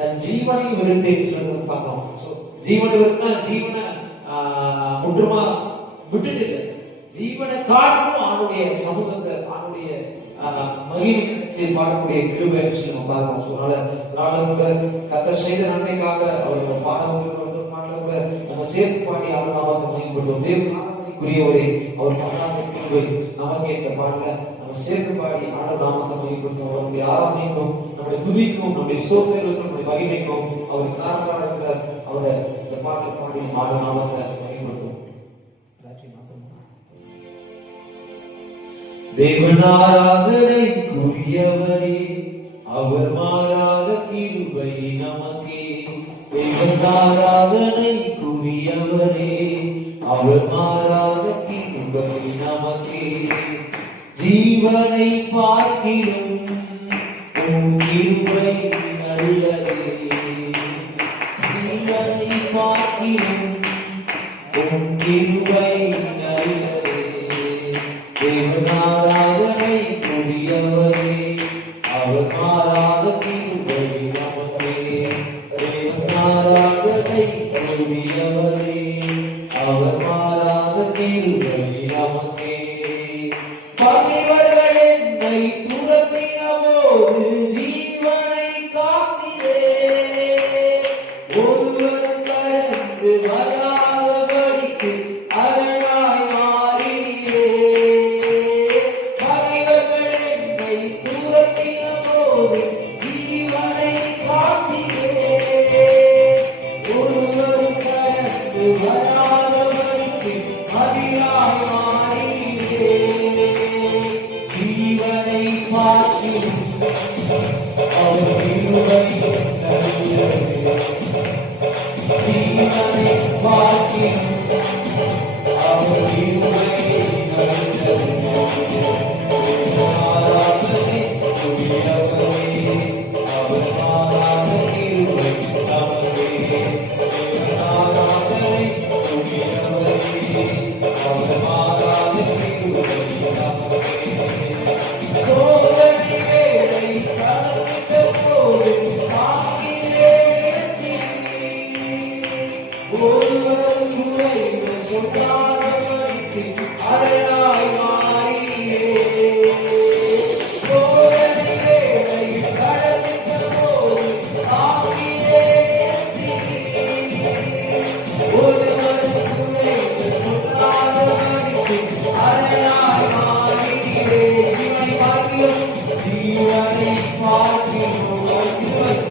தன் ஜீவனை வெறுத்தேன்னு சொல்லி பார்க்கிறோம். ஜீவனை வெறுத்தா ஜீவனை முற்றுமா விட்டுட்டு இல்லை, ஜீவனை காட்டும் அவனுடைய சமூகத்தை அவனுடைய மகிமை பாடக்கூடிய கிருபைன்னு சொல்லி நம்ம பார்க்கிறோம். கர்த்தர் செய்த நன்மைக்காக அவரோட பாடம் நம்ம சேர்த்து பாடி அவர் நாமத்தை மகிமைப்படுத்துவோம். தேவனுக்குரியவரே அவர் பாடாத கிருபை நமக்கு இந்த பாடல நம்ம சேர்த்து பாடி ஆண்டவர் நாமத்தை மகிமைப்படுத்துவோம். அவருடைய ஆராதனைக்கும் நம்முடைய துதிக்கும் நம்முடைய ஸ்தோத்திரங்களுக்கும் நம்முடைய மகிமைக்கும் அவர் காரணமாக இருக்கிற அவரை இந்த பாட்டை பாடி ஆண்டவர் நாமத்தை மகிமைப்படுத்துவோம். தேவனாராதனைக்குரியவரே அவர் மாறாத கிருபை நமக்கே. தேவனாராதனைக்குரியவரே அவர் மாறாத கிருபை நமக்கே. ஜீவனை பார்க்கிலும் உன் கிருபை நல்லதே. ஜீவனை பார்க்கிலும் உன் கிருபை நல்லதே. தேவனாராதனை கூடியவரே அவர் மாறாத கிருபை நமக்கே. தேவனாராதனை கூடியவரே அவர் மாறாத கிருபை நமக்கே. பகைவர்கள் என்னை துரத்தின போது ஜீவனை காத்திரே.